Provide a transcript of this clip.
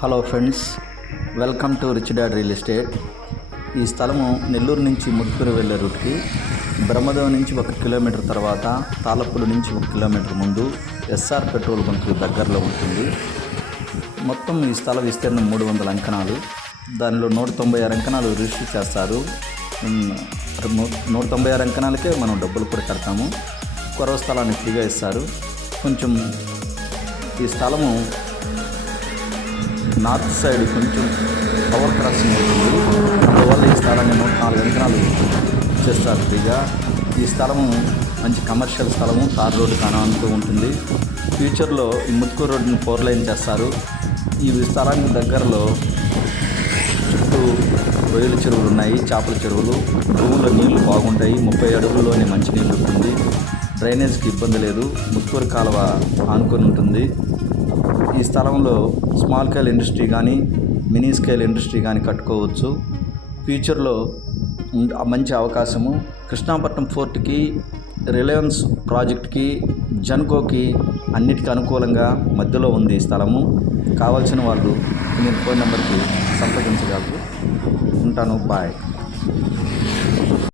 Hello friends, welcome to rich dad real estate. ఈ స్థలము నెల్లూరు నుంచి ముత్తుకూరు వెళ్ళే రూట్కి బ్రహ్మదేవ్ నుంచి 1 కిలోమీటర్ తర్వాత, తాళపూలు నుంచి 1 కిలోమీటర్ ముందు ఎస్ఆర్ పెట్రోల్ బంక్ దగ్గరలో ఉంటుంది. మొత్తం ఈ స్థల విస్తీర్ణం 300 అంకణాలు. దానిలో 196 అంకణాలు రిజిస్టర్ చేస్తారు. 196 అంకణాలకే మనం డబ్బులు కూడా కడతాము. కొరవ స్థలాన్ని ఫ్రీగా ఇస్తారు. కొంచెం ఈ స్థలము నార్త్ సైడ్ కొంచెం పవర్ క్రాసింగ్ ఉంటుంది. అందువల్ల ఈ స్థలాన్ని 104 అంకణాలు ఇచ్చేస్తారు ఫ్రీగా. ఈ స్థలము మంచి కమర్షియల్ స్థలము, తార్ రోడ్డు కానుతూ ఉంటుంది. ఫ్యూచర్లో ఈ ముత్తుకూరు రోడ్డుని 4 లైన్ చేస్తారు. ఈ స్థలానికి దగ్గరలో చుట్టూ రొయ్యల చెరువులు ఉన్నాయి, చేపల చెరువులు. భూమిలో నీళ్లు బాగుంటాయి. 30 అడుగుల్లోనే మంచినీళ్ళు ఉంటుంది. డ్రైనేజ్కి ఇబ్బంది లేదు. ముత్తుకూరు కాలువ ఆనుకొని ఉంటుంది. ఈ స్థలంలో స్మాల్ స్కేల్ ఇండస్ట్రీ కానీ, మినీ స్కేల్ ఇండస్ట్రీ కానీ కట్టుకోవచ్చు. ఫ్యూచర్లో మంచి అవకాశము. కృష్ణాపట్నం ఫోర్ట్కి, రిలయన్స్ ప్రాజెక్ట్కి, జన్కోకి అన్నిటికీ అనుకూలంగా మధ్యలో ఉంది ఈ స్థలము. కావాల్సిన వాళ్ళు నేను ఫోన్ నెంబర్కి సంప్రదించగలరు. ఉంటాను. బాయ్.